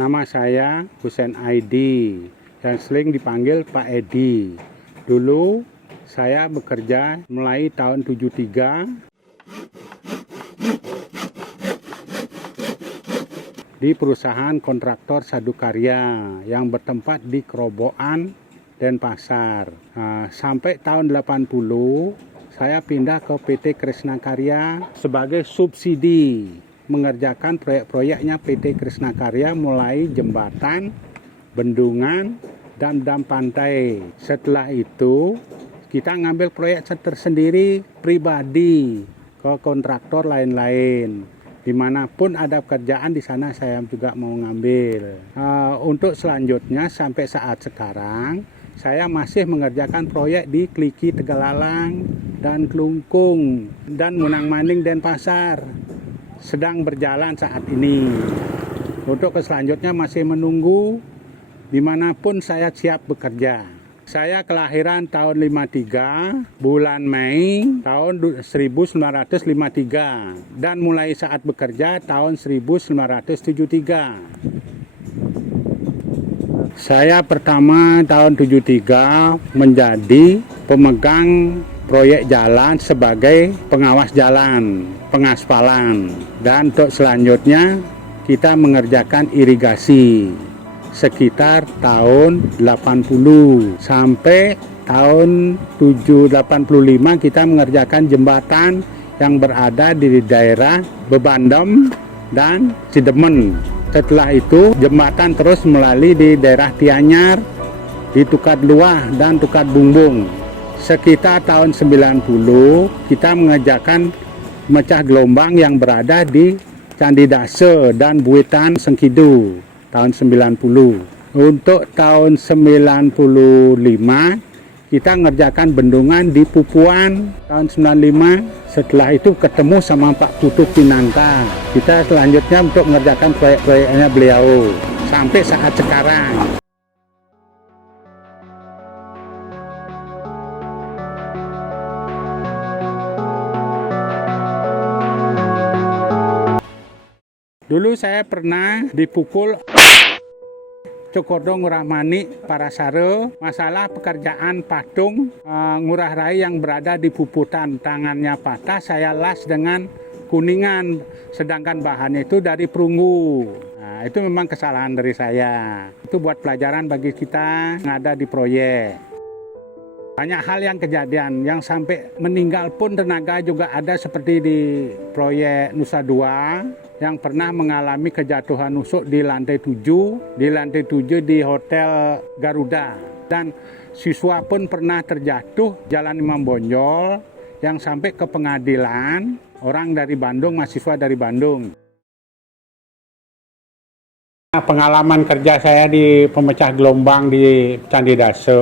Nama saya Husain Aidi, yang sering dipanggil Pak Edi. Dulu saya bekerja mulai tahun 73 di perusahaan kontraktor Sadukarya yang bertempat di Kerobokan, Denpasar. Sampai tahun 80 saya pindah ke PT Kresna Karya sebagai subsidi mengerjakan proyek-proyeknya PT Kresna Karya, mulai jembatan, bendungan, dan dam pantai. Setelah itu kita ngambil proyek tersendiri pribadi ke kontraktor lain-lain. Dimanapun ada pekerjaan di sana saya juga mau ngambil. Untuk selanjutnya sampai saat sekarang saya masih mengerjakan proyek di Kliki Tegalalang dan Klungkung dan Munang Maning Denpasar. Sedang berjalan saat ini. Untuk selanjutnya masih menunggu dimanapun saya siap bekerja. Saya kelahiran tahun 53, bulan Mei tahun 1953 dan mulai saat bekerja tahun 1973. Saya pertama tahun 73 menjadi pemegang proyek jalan sebagai pengawas jalan, pengaspalan, dan untuk selanjutnya kita mengerjakan irigasi sekitar tahun 80 sampai tahun 85 kita mengerjakan jembatan yang berada di daerah Bebandem dan Cidemen. Setelah itu jembatan terus melalui di daerah Tianyar, di Tukadluah dan Tukadbumbung. Sekitar tahun 90 kita mengerjakan mecah gelombang yang berada di Candi Dase dan Buitan Sengkidu tahun 90. Untuk tahun 95 kita mengerjakan bendungan di Pupuan tahun 95. Setelah itu ketemu sama Pak Tutup Pinangka. Kita selanjutnya untuk mengerjakan proyek-proyeknya beliau sampai saat sekarang. Dulu saya pernah dipukul Cokodo Ngurah Manik Parasare, masalah pekerjaan patung Ngurah Rai yang berada di Puputan. Tangannya patah, saya las dengan kuningan, sedangkan bahannya itu dari perunggu. Nah, itu memang kesalahan dari saya. Itu buat pelajaran bagi kita yang ada di proyek. Banyak hal yang kejadian, yang sampai meninggal pun tenaga juga ada, seperti di proyek Nusa Dua yang pernah mengalami kejatuhan nusuk di lantai 7, di Hotel Garuda. Dan siswa pun pernah terjatuh Jalan Imam Bonjol yang sampai ke pengadilan, orang dari Bandung, mahasiswa dari Bandung. Pengalaman kerja saya di pemecah gelombang di Candi Dase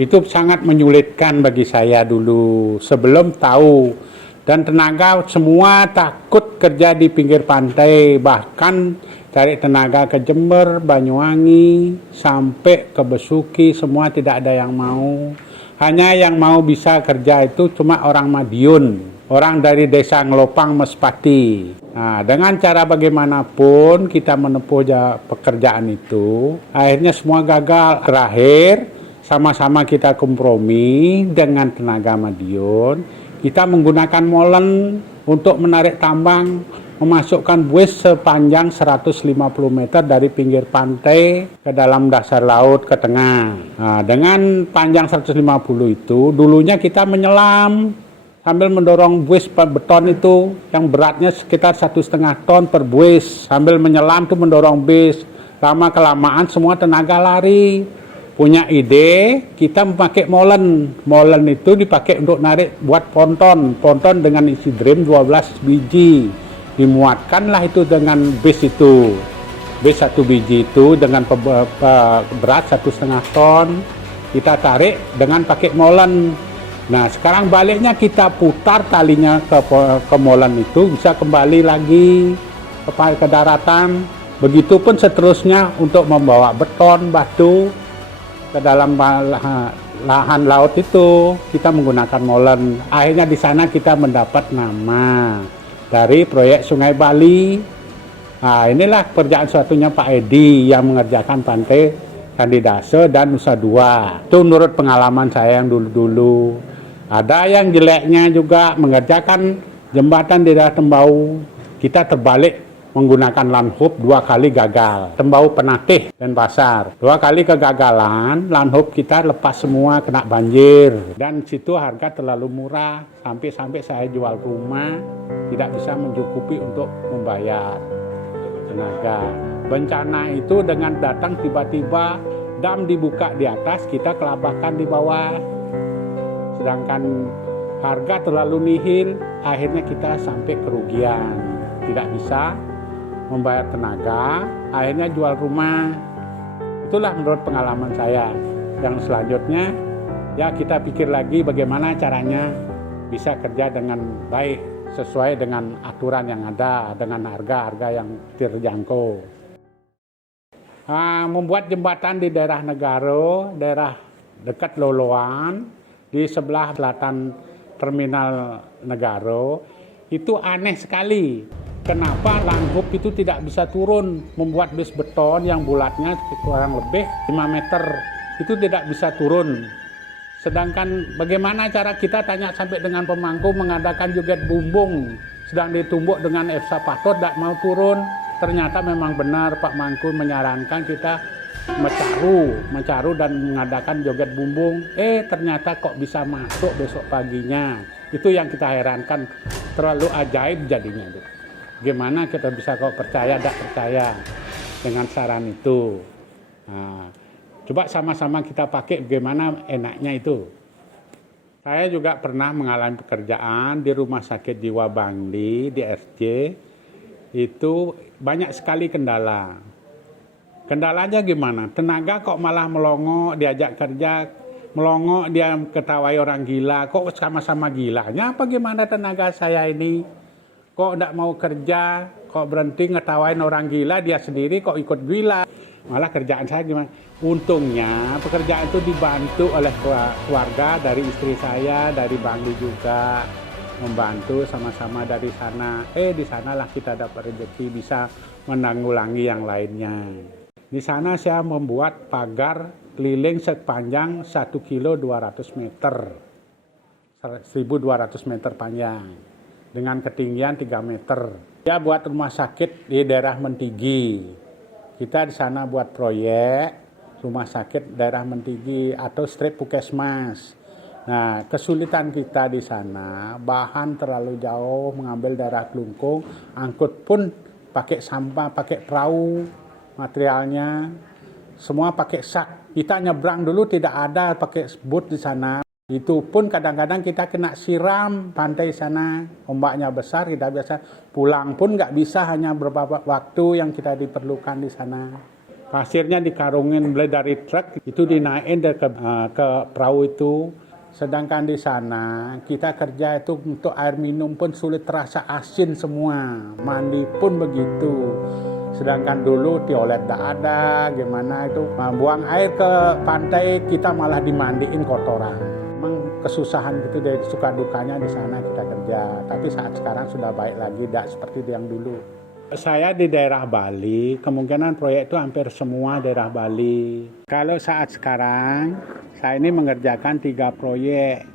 itu sangat menyulitkan bagi saya dulu sebelum tahu, dan tenaga semua takut kerja di pinggir pantai, bahkan cari tenaga ke Jember, Banyuwangi, sampai ke Besuki, semua tidak ada yang mau. Hanya yang mau bisa kerja itu cuma orang Madiun, orang dari desa Ngelopang, Mespati. Nah, dengan cara bagaimanapun kita menempuh pekerjaan itu, akhirnya semua gagal. Terakhir sama-sama kita kompromi dengan tenaga Madiun. Kita menggunakan molen untuk menarik tambang, memasukkan buis sepanjang 150 meter dari pinggir pantai ke dalam dasar laut ke tengah. Nah, dengan panjang 150 itu, dulunya kita menyelam sambil mendorong buis beton itu yang beratnya sekitar 1,5 ton per buis. Sambil menyelam tuh mendorong buis. Lama-kelamaan semua tenaga lari. Punya ide, kita memakai molen. Molen itu dipakai untuk narik buat ponton. Ponton dengan isi drum 12 biji. Dimuatkanlah itu dengan base itu. Base 1 biji itu dengan berat 1,5 ton. Kita tarik dengan pakai molen. Nah, sekarang baliknya kita putar talinya ke molen itu, bisa kembali lagi ke daratan. Begitupun seterusnya untuk membawa beton, batu ke dalam lahan laut itu kita menggunakan molen. Akhirnya di sana kita mendapat nama dari proyek Sungai Bali Nah, inilah pekerjaan suatunya Pak Edi yang mengerjakan pantai Candidase dan Nusa Dua. Itu menurut pengalaman saya yang dulu-dulu. Ada yang jeleknya juga mengerjakan jembatan di daerah Tembau. Kita terbalik menggunakan lanhub 2 kali gagal. Tembau Penakih dan Pasar. 2 kali kegagalan, lanhub kita lepas semua kena banjir. Dan situ harga terlalu murah. Sampai-sampai saya jual rumah tidak bisa mencukupi untuk membayar tenaga. Bencana itu dengan datang tiba-tiba dam dibuka di atas, kita kelabakan di bawah. Sedangkan harga terlalu nihil, akhirnya kita sampai kerugian. Tidak bisa membayar tenaga, akhirnya jual rumah. Itulah menurut pengalaman saya. Yang selanjutnya, ya kita pikir lagi bagaimana caranya bisa kerja dengan baik, sesuai dengan aturan yang ada, dengan harga-harga yang terjangkau. Membuat jembatan di daerah Negaro, daerah dekat Loloan, di sebelah selatan terminal Negaro, itu aneh sekali. Kenapa lanhub itu tidak bisa turun, membuat bis beton yang bulatnya kurang lebih 5 meter, itu tidak bisa turun. Sedangkan bagaimana cara kita tanya sampai dengan pemangku mengadakan joget bumbung, sedang ditumbuk dengan Efsa Patot tidak mau turun. Ternyata memang benar Pak Mangku menyarankan kita mencaru dan mengadakan joget bumbung. Ternyata kok bisa masuk besok paginya. Itu yang kita herankan, terlalu ajaib jadinya. Gimana kita bisa kok percaya, tidak percaya dengan saran itu. Nah, coba sama-sama kita pakai bagaimana enaknya itu. Saya juga pernah mengalami pekerjaan di Rumah Sakit Jiwa Bangli, di RJ. Itu banyak sekali kendala. Kendalanya gimana? Tenaga kok malah melongo, diajak kerja, melongo, dia ketawai orang gila. Kok sama-sama gilanya apa gimana tenaga saya ini? Kok tidak mau kerja, kok berhenti ngetawain orang gila, dia sendiri kok ikut gila. Malah kerjaan saya gimana? Untungnya pekerjaan itu dibantu oleh keluarga, dari istri saya, dari Bangli juga. Membantu sama-sama dari sana. Di sanalah kita dapat rezeki bisa menanggulangi yang lainnya. Di sana saya membuat pagar keliling sepanjang 1 kilo 200 meter. 1.200 meter panjang. Dengan ketinggian 3 meter. Dia buat rumah sakit di daerah Mentigi. Kita di sana buat proyek rumah sakit daerah Mentigi atau strip Puskesmas. Nah, kesulitan kita di sana, bahan terlalu jauh, mengambil daerah Klungkung, angkut pun pakai sampah, pakai perahu, materialnya, semua pakai sak. Kita nyebrang dulu tidak ada pakai boot di sana. Itu pun kadang-kadang kita kena siram pantai sana, ombaknya besar, kita biasa pulang pun nggak bisa, hanya beberapa waktu yang kita diperlukan di sana. Pasirnya dikarungin mulai dari truk, itu dinaikin ke perahu itu. Sedangkan di sana kita kerja itu untuk air minum pun sulit, terasa asin semua, mandi pun begitu. Sedangkan dulu toilet tidak ada, gimana itu buang air ke pantai kita malah dimandiin kotoran. Memang kesusahan gitu, dari suka dukanya di sana kita kerja. Tapi saat sekarang sudah baik lagi, tidak seperti yang dulu. Saya di daerah Bali, kemungkinan proyek itu hampir semua daerah Bali. Kalau saat sekarang, saya ini mengerjakan 3 proyek.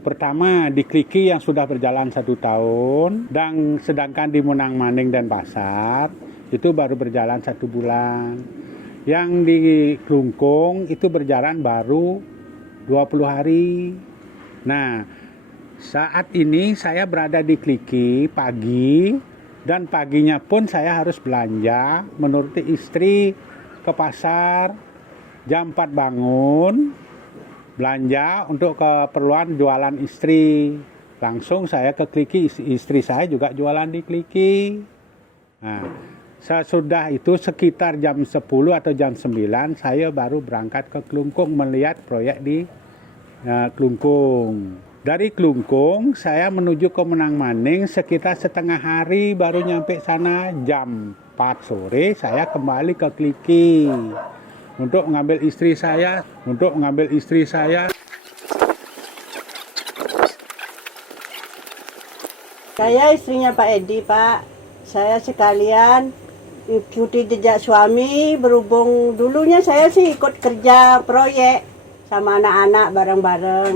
Pertama di Kliki yang sudah berjalan 1 tahun, dan sedangkan di Munang Maning dan Pasar, itu baru berjalan 1 bulan. Yang di Klungkung itu berjalan baru 20 hari. Nah, saat ini saya berada di Kliki pagi, dan paginya pun saya harus belanja, menuruti istri ke pasar. Jam 4 bangun, belanja untuk keperluan jualan istri. Langsung saya ke Kliki, istri saya juga jualan di Kliki. Nah, sesudah itu sekitar jam 10 atau jam 9, saya baru berangkat ke Klungkung melihat proyek di Klungkung. Dari Klungkung saya menuju ke Munang Maning sekitar setengah hari baru nyampe sana. Jam 4 sore saya kembali ke Kliki untuk mengambil istri saya. Saya istrinya Pak Edi, Pak. Saya sekalian ikuti jejak suami. Berhubung dulunya saya sih ikut kerja proyek sama anak-anak bareng-bareng.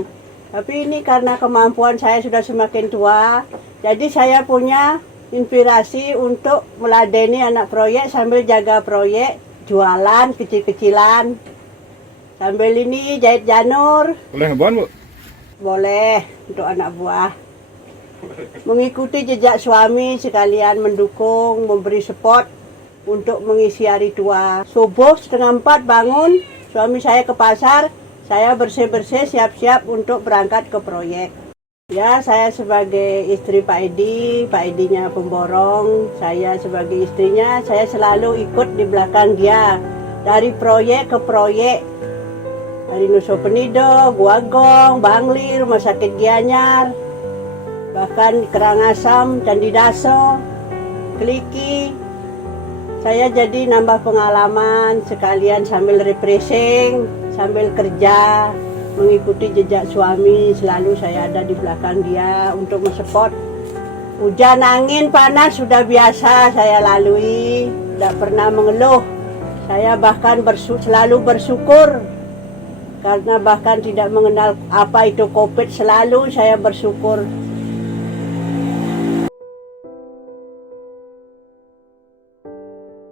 Tapi ini karena kemampuan saya sudah semakin tua, jadi saya punya inspirasi untuk meladeni anak proyek sambil jaga proyek, jualan kecil-kecilan. Sambil ini jahit janur. Boleh ngebon, Bu? Boleh untuk anak buah. Mengikuti jejak suami sekalian mendukung, memberi support untuk mengisi hari tua. Subuh 3:30 bangun, suami saya ke pasar, saya bersih-bersih siap-siap untuk berangkat ke proyek. Ya, saya sebagai istri Pak Edi-nya pemborong, saya sebagai istrinya, saya selalu ikut di belakang dia. Dari proyek ke proyek, dari Nusa Penida, Guagong, Bangli, Rumah Sakit Gianyar, bahkan Karangasem, Candi Daso, Kliki. Saya jadi nambah pengalaman sekalian sambil refreshing, sambil kerja, mengikuti jejak suami. Selalu saya ada di belakang dia untuk mensupport. Hujan, angin, panas sudah biasa saya lalui, tidak pernah mengeluh. Saya bahkan selalu bersyukur, karena bahkan tidak mengenal apa itu COVID, selalu saya bersyukur.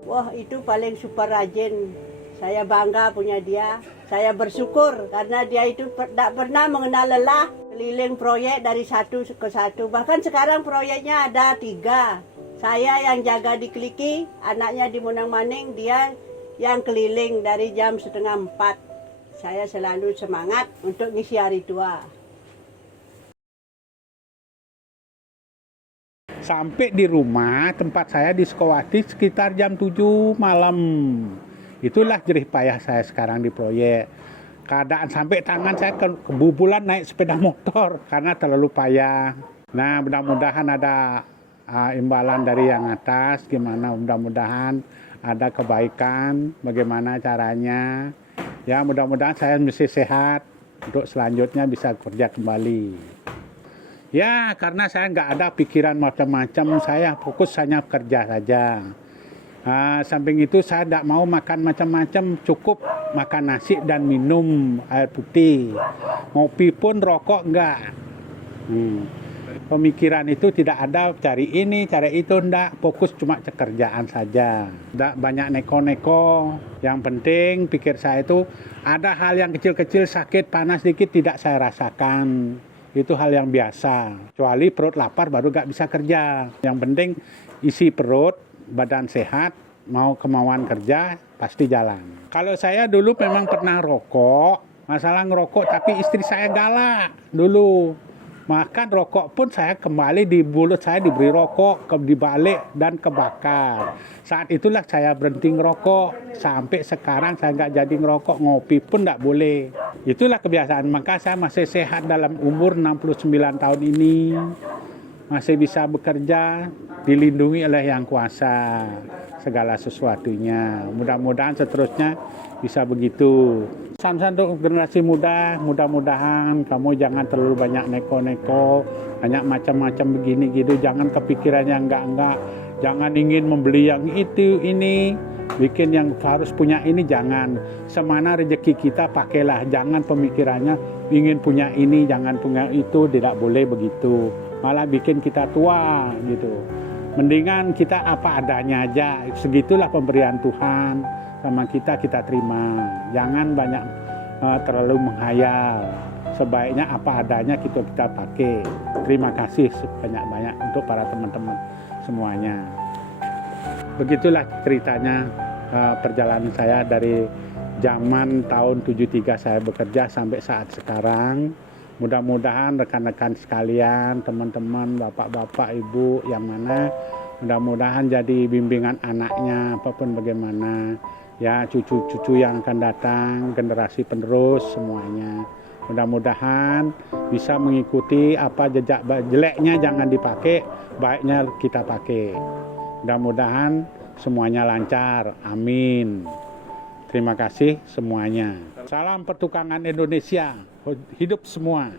Wah, itu paling super rajin. Saya bangga punya dia. Saya bersyukur karena dia itu tidak pernah mengenal lelah. Keliling proyek dari satu ke satu. Bahkan sekarang proyeknya ada 3. Saya yang jaga di Kliki, anaknya di Munang Maning, dia yang keliling dari jam 3:30. Saya selalu semangat untuk ngisi hari tua. Sampai di rumah tempat saya di Sukawati sekitar jam 7 malam. Itulah jerih payah saya sekarang di proyek. Keadaan sampai tangan saya kebubulan naik sepeda motor karena terlalu payah. Nah, mudah-mudahan ada imbalan dari yang atas, gimana mudah-mudahan ada kebaikan, bagaimana caranya. Ya, mudah-mudahan saya mesti sehat untuk selanjutnya bisa kerja kembali. Ya, karena saya nggak ada pikiran macam-macam, saya fokus hanya kerja saja. Samping itu saya tidak mau makan macam-macam, cukup makan nasi dan minum air putih. Ngopi pun rokok enggak. Pemikiran itu tidak ada cari ini, cari itu, enggak. Fokus cuma kerjaan saja. Tidak banyak neko-neko. Yang penting pikir saya itu ada hal yang kecil-kecil sakit, panas dikit tidak saya rasakan. Itu hal yang biasa. Kecuali perut lapar baru gak bisa kerja. Yang penting isi perut, badan sehat, mau kemauan kerja, pasti jalan. Kalau saya dulu memang pernah rokok, masalah ngerokok, tapi istri saya galak dulu. Makan rokok pun saya kembali di mulut saya diberi rokok, dibalik dan kebakar. Saat itulah saya berhenti ngerokok. Sampai sekarang saya nggak jadi ngerokok, ngopi pun nggak boleh. Itulah kebiasaan. Maka saya masih sehat dalam umur 69 tahun ini. Masih bisa bekerja, dilindungi oleh Yang Kuasa segala sesuatunya. Mudah-mudahan seterusnya bisa begitu. Pesan untuk generasi muda, mudah-mudahan kamu jangan terlalu banyak neko-neko, banyak macam-macam begini gitu, jangan kepikiran yang enggak-enggak, jangan ingin membeli yang itu, ini, bikin yang harus punya ini, jangan. Semana rezeki kita pakailah, jangan pemikirannya ingin punya ini, jangan punya itu, tidak boleh begitu. Malah bikin kita tua gitu. Mendingan kita apa adanya aja, segitulah pemberian Tuhan sama kita terima. Jangan banyak terlalu menghayal. Sebaiknya apa adanya kita pakai. Terima kasih sebanyak-banyak untuk para teman-teman semuanya. Begitulah ceritanya perjalanan saya dari zaman tahun 73 saya bekerja sampai saat sekarang. Mudah-mudahan rekan-rekan sekalian, teman-teman, bapak-bapak, ibu yang mana, mudah-mudahan jadi bimbingan anaknya apapun bagaimana. Ya, cucu-cucu yang akan datang, generasi penerus semuanya. Mudah-mudahan bisa mengikuti apa jejak jeleknya jangan dipakai, baiknya kita pakai. Mudah-mudahan semuanya lancar. Amin. Terima kasih semuanya. Salam pertukangan Indonesia. Hidup semua.